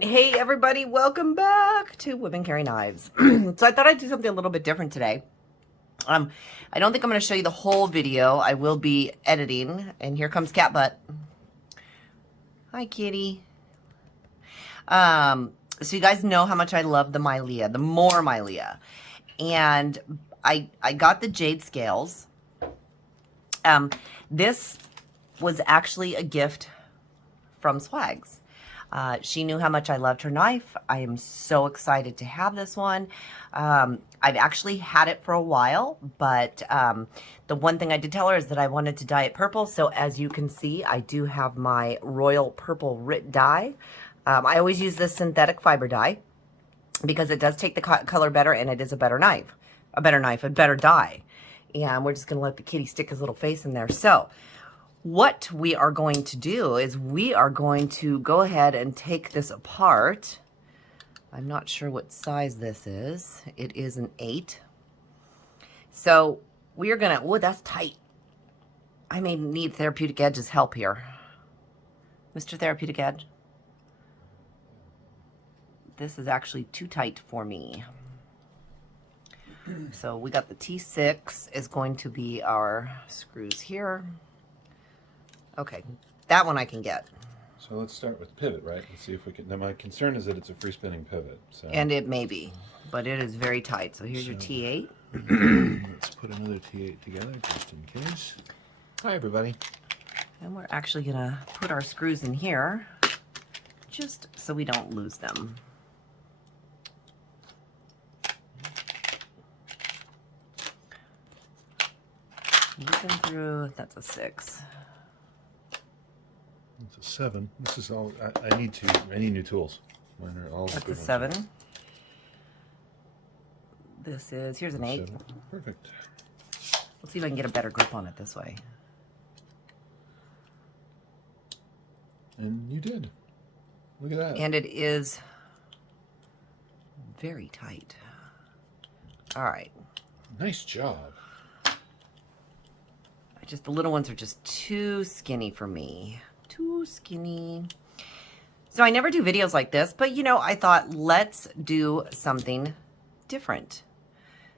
Hey everybody, welcome back to Women Carry Knives. So I thought I'd do something a little bit different today. I don't think I'm going to show you the whole video. I will be editing, and here comes Cat Butt. Hi, kitty. So you guys know how much I love the Maileah, the more Maileah, and I got the jade scales. This was actually a gift from Swags. She knew how much I loved her knife. I am so excited to have this one. I've actually had it for a while, but the one thing I did tell her is that I wanted to dye it purple. So as you can see, I do have my royal purple Rit dye. I always use this synthetic fiber dye because it does take the color better, and it is a better knife, a better dye. And we're just going to let the kitty stick his little face in there. So what we are going to do is we are going to go ahead and take this apart. I'm not sure what size this is. It is an 8. So we are going to, oh, that's tight. I may need Therapeutic Edge's help here. Mr. Therapeutic Edge. This is actually too tight for me. So we got the T6 is going to be our screws here. Okay, that one I can get. So let's start with pivot, right? Let's see if we can. Now my concern is that it's a free spinning pivot. So. And it may be, but it is very tight. So here's your T8. Let's put another T8 together just in case. Hi, everybody. And we're actually gonna put our screws in here just so we don't lose them. Looking through, that's a 6. It's a 7. This is all. I need new tools. Mine are all. That's a 7. This is, here's an 8. 7. Perfect. Let's see if I can get a better grip on it this way. And you did. Look at that. And it is very tight. All right. Nice job. Just the little ones are just too skinny for me. Too skinny. So I never do videos like this, but you know, I thought let's do something different.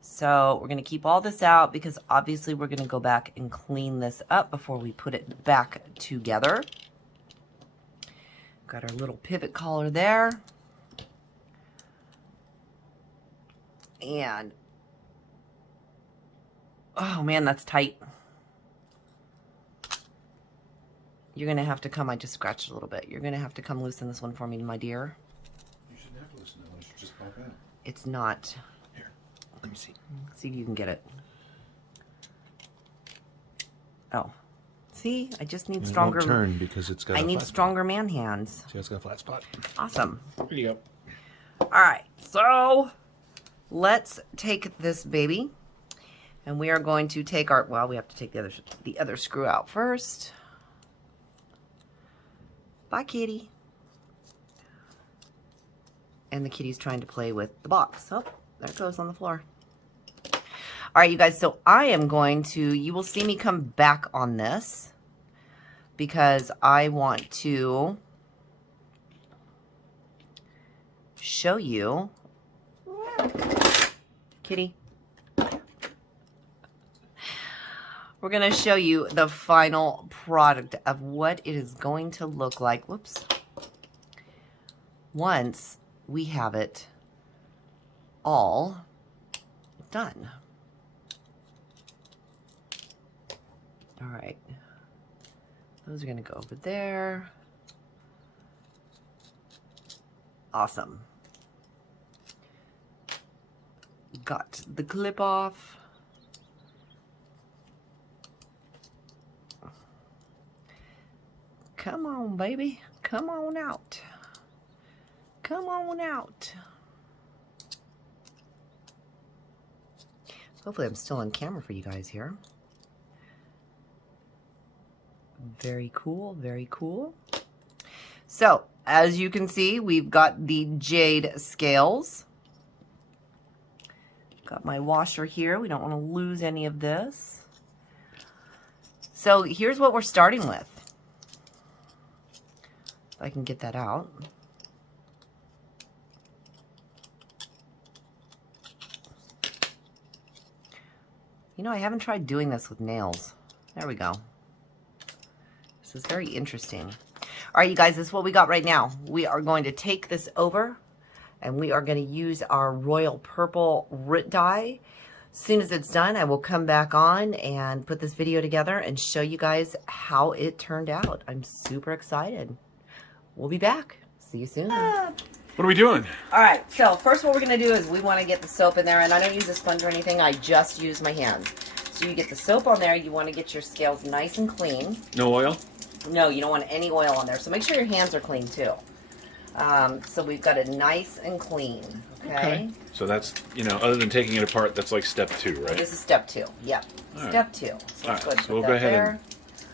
So we're going to keep all this out because obviously we're going to go back and clean this up before we put it back together. Got our little pivot collar there. And oh man, that's tight. You're going to have to come, I just scratched a little bit. You're going to have to come loosen this one for me, my dear. You shouldn't have to loosen it. It should just pop out. It's not. Here, let me see. See if you can get it. Oh. See, I just need stronger. It won't turn because it's got I a need flat stronger man hands. See, it's got a flat spot. Awesome. Here you go. All right, so let's take this baby, and we are going to take our, well, we have to take the other screw out first. Bye, kitty. And the kitty's trying to play with the box. Oh, there it goes on the floor. All right, you guys, so I am going to, you will see me come back on this because I want to show you, kitty. We're going to show you the final product of what it is going to look like. Whoops. Once we have it all done. All right. Those are going to go over there. Awesome. Got the clip off. Come on, baby. Come on out. Come on out. Hopefully I'm still on camera for you guys here. Very cool, very cool. So, as you can see, we've got the jade scales. Got my washer here. We don't want to lose any of this. So, here's what we're starting with. If I can get that out. know, I haven't tried doing this with nails. There we go. This is very interesting. All right, you guys, this is what we got right now. We are going to take this over, and we are going to use our royal purple RIT dye. As soon as it's done, I will come back on and put this video together and show you guys how it turned out. I'm super excited. We'll be back. See you soon. What are we doing? All right, so first what we're going to do is we want to get the soap in there, and I don't use a sponge or anything. I just use my hands. So you get the soap on there. You want to get your scales nice and clean. No oil? No, you don't want any oil on there. So make sure your hands are clean too. So we've got it nice and clean. Okay. So that's, you know, other than taking it apart, that's like step 2, right? This is step 2. Yep. All Step right. 2. So, All right. So we'll go ahead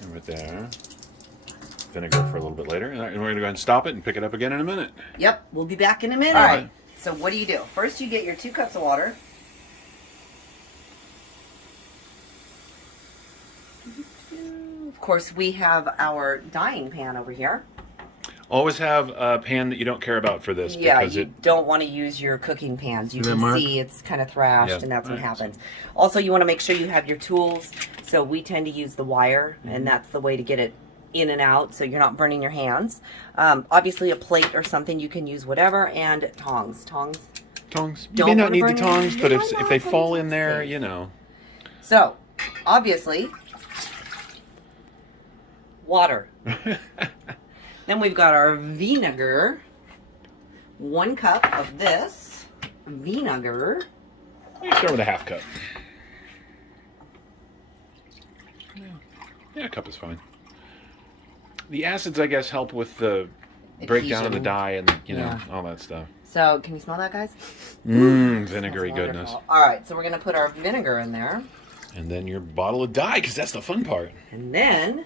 and right there. Vinegar for a little bit later. And we're going to go ahead and stop it and pick it up again in a minute. Yep. We'll be back in a minute. All right. So what do you do? First, you get your 2 cups of water. Of course, we have our dyeing pan over here. Always have a pan that you don't care about for this. Yeah, because you don't want to use your cooking pans. You can see it's kind of thrashed, and that's what happens. So. Also, you want to make sure you have your tools. So we tend to use the wire, and that's the way to get it in and out so you're not burning your hands. Obviously, a plate or something, you can use whatever, and tongs. Tongs. You may not need the tongs, but if they fall in there, you know. So, obviously, water. Then we've got our vinegar. 1 cup of this vinegar. Start with a half cup. Yeah, a cup is fine. The acids, I guess, help with the breakdown of the dye and, you know, all that stuff. So, can you smell that, guys? Vinegary goodness. All right, so we're going to put our vinegar in there. And then your bottle of dye, because that's the fun part. And then...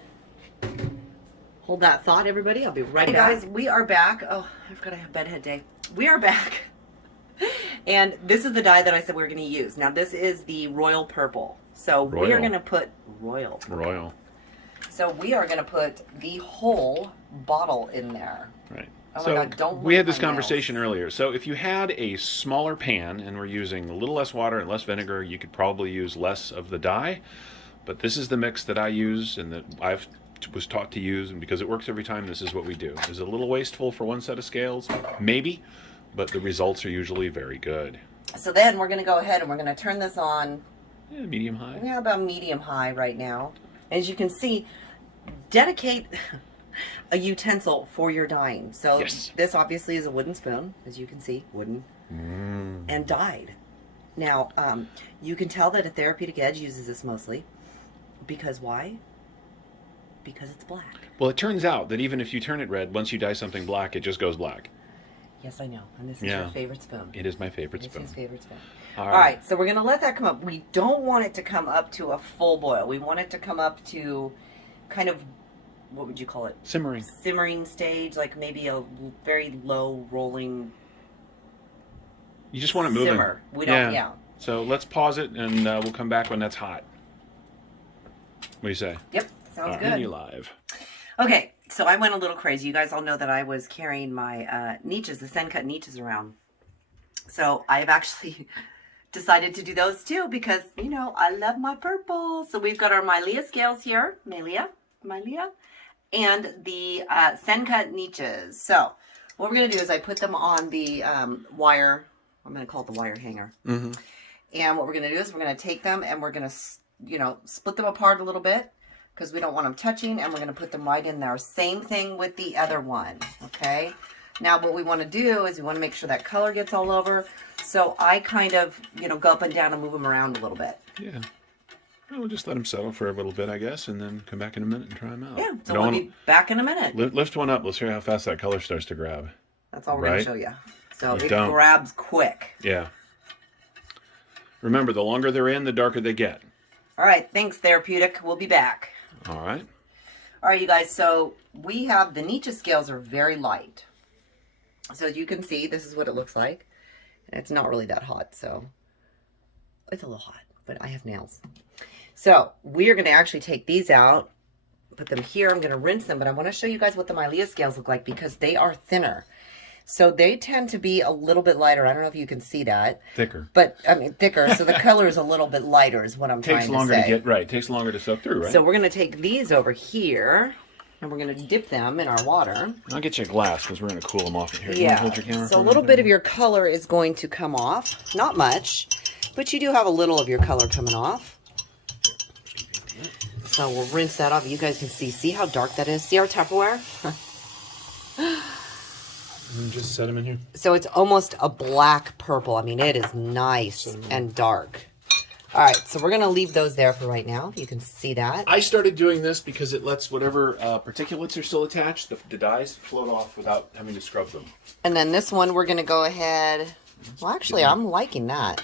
hold that thought, everybody. I'll be right back. Hey guys, we are back. Oh, I forgot I have bedhead day. We are back. And this is the dye that I said we were going to use. Now, this is the royal purple. So we are going to put royal. So we are going to put the whole bottle in there. Right. Oh so my God, don't we had this conversation earlier. So if you had a smaller pan and we're using a little less water and less vinegar, you could probably use less of the dye. But this is the mix that I use and that I've was taught to use, and because it works every time, this is what we do. Is it a little wasteful for one set of scales? Maybe, but the results are usually very good. So then we're going to go ahead and we're going to turn this on. Yeah, medium high. Yeah, about medium high right now. As you can see, dedicate a utensil for your dyeing. So this obviously is a wooden spoon, as you can see, wooden, and dyed. Now, you can tell that a Therapeutic Edge uses this mostly, because why? Because it's black. Well, it turns out that even if you turn it red, once you dye something black, it just goes black. Yes, I know. And this is your favorite spoon. It is my favorite spoon. It's his favorite spoon. All right, so we're going to let that come up. We don't want it to come up to a full boil. We want it to come up to kind of, what would you call it? Simmering. Simmering stage, like maybe a very low rolling. You just want it moving. Simmer. We don't, So let's pause it, and we'll come back when that's hot. What do you say? Yep. Sounds good. And you live. Okay, so I went a little crazy. You guys all know that I was carrying my niches, the Send Cut niches around. So I've actually decided to do those too because, you know, I love my purple. So we've got our Maileah scales here. Maileah. And the Send Cut niches. So what we're going to do is I put them on the wire. I'm going to call it the wire hanger. Mm-hmm. And what we're going to do is we're going to take them and we're going to, you know, split them apart a little bit, because we don't want them touching, and we're going to put them right in there. Same thing with the other one, okay? Now, what we want to do is we want to make sure that color gets all over. So I kind of, you know, go up and down and move them around a little bit. Yeah. Well, we'll just let them settle for a little bit, I guess, and then come back in a minute and try them out. Yeah, so we'll be back in a minute. Lift one up. Let's hear how fast that color starts to grab. That's all we're going to show you. So it don't. Grabs quick. Yeah. Remember, the longer they're in, the darker they get. All right. Thanks, Therapeutic. We'll be back. All right. All right, you guys. So we have the niche scales are very light. So as you can see, this is what it looks like. And it's not really that hot, so it's a little hot, but I have nails. So we are going to actually take these out, put them here. I'm going to rinse them, but I want to show you guys what the Maileah scales look like because they are thinner. So they tend to be a little bit lighter. I don't know if you can see that. Thicker. But, I mean, thicker. So the color is a little bit lighter is what I'm trying to say. Takes longer to get, right. Takes longer to soak through, right? So we're going to take these over here, and we're going to dip them in our water. I'll get you a glass because we're going to cool them off in here. Yeah. Hold your camera So a little bit of your color is going to come off. Not much, but you do have a little of your color coming off. So we'll rinse that off. You guys can see how dark that is. See our Tupperware? And just set them in here. So it's almost a black purple. I mean, it is nice and dark. All right, so we're going to leave those there for right now. You can see that. I started doing this because it lets whatever particulates are still attached, the dyes, float off without having to scrub them. And then this one, we're going to go ahead. Well, actually, I'm liking that.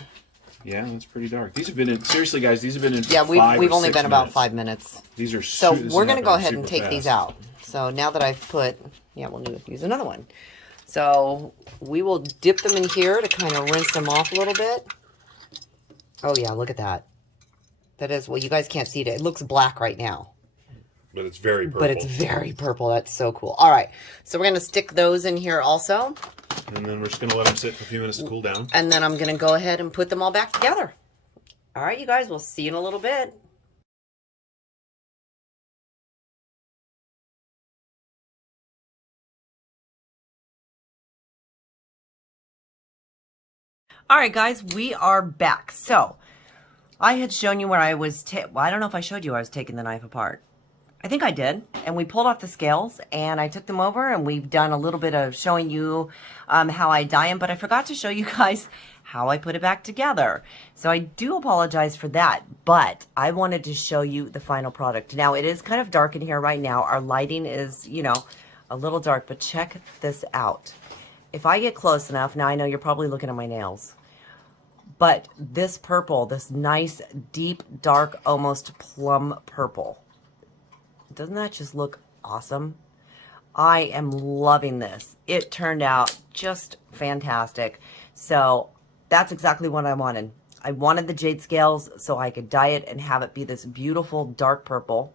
Yeah, that's pretty dark. These have been in, seriously, guys, these have been in Yeah, we've only 6 been about minutes. 5 minutes. These are So this is we're going to go happening ahead and super take fast. these out. So now that I've put, yeah, we'll use another one. So we will dip them in here to kind of rinse them off a little bit. Oh, yeah, look at that. That is, well, you guys can't see it. It looks black right now. But it's very purple. But it's very purple. That's so cool. All right. So we're going to stick those in here also. And then we're just going to let them sit for a few minutes to cool down. And then I'm going to go ahead and put them all back together. All right, you guys. We'll see you in a little bit. All right, guys. We are back. So I had shown you where I was, well, I don't know if I showed you where I was taking the knife apart. I think I did. And we pulled off the scales and I took them over and we've done a little bit of showing you how I dye them, but I forgot to show you guys how I put it back together. So I do apologize for that, but I wanted to show you the final product. Now it is kind of dark in here right now. Our lighting is, you know, a little dark, but check this out. If I get close enough, now I know you're probably looking at my nails, but this purple, this nice, deep, dark, almost plum purple. Doesn't that just look awesome? I am loving this. It turned out just fantastic. So that's exactly what I wanted. I wanted the jade scales so I could dye it and have it be this beautiful dark purple.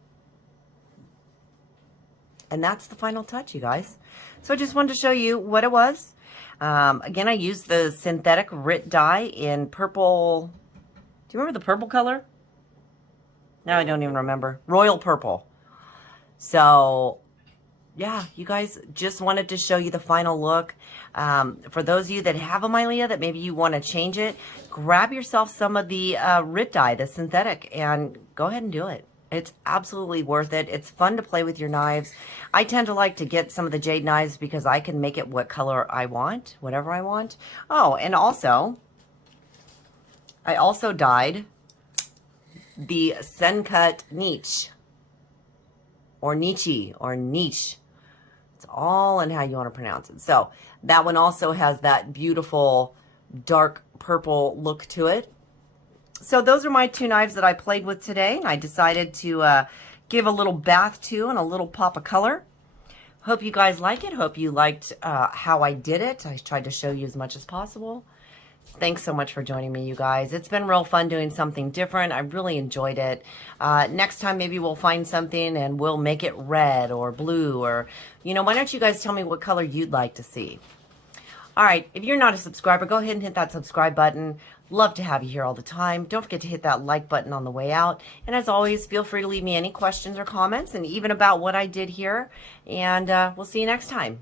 And that's the final touch, you guys. So I just wanted to show you what it was. Again, I used the synthetic RIT dye in purple. Do you remember the purple color? Now I don't even remember. Royal purple. So, yeah, you guys, just wanted to show you the final look. For those of you that have a Maileah that maybe you want to change it, grab yourself some of the RIT dye, the synthetic, and go ahead and do it. It's absolutely worth it. It's fun to play with your knives. I tend to like to get some of the jade knives because I can make it what color I want, whatever I want. Oh, and also, I also dyed the Sencut Niche. Or Nietzsche, or niche. It's all in how you want to pronounce it. So that one also has that beautiful dark purple look to it. So those are my two knives that I played with today. And I decided to give a little bath to and a little pop of color. Hope you guys like it. Hope you liked how I did it. I tried to show you as much as possible. Thanks so much for joining me, you guys. It's been real fun doing something different. I really enjoyed it. Next time, maybe we'll find something and we'll make it red or blue or, you know, why don't you guys tell me what color you'd like to see? All right, if you're not a subscriber, go ahead and hit that subscribe button. Love to have you here all the time. Don't forget to hit that like button on the way out. And as always, feel free to leave me any questions or comments and even about what I did here. And we'll see you next time.